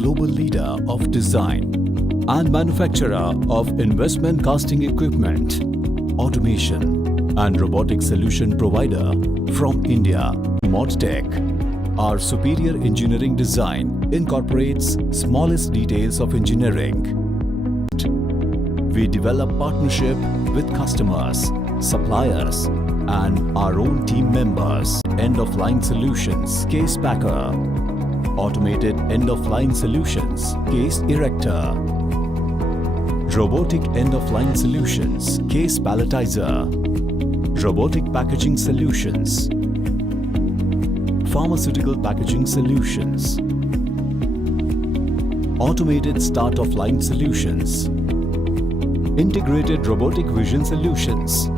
global leader of design and manufacturer of investment casting equipment, automation and robotic solution provider from India. Modtech, our superior engineering design incorporates smallest details of engineering. We develop partnership with customers, suppliers and our own team members. End-of-line solutions, case packer. Automated end-of-line solutions, case erector. Robotic end-of-line solutions, case palletizer. Robotic packaging solutions. Pharmaceutical packaging solutions. Automated start-of-line solutions. Integrated robotic vision solutions.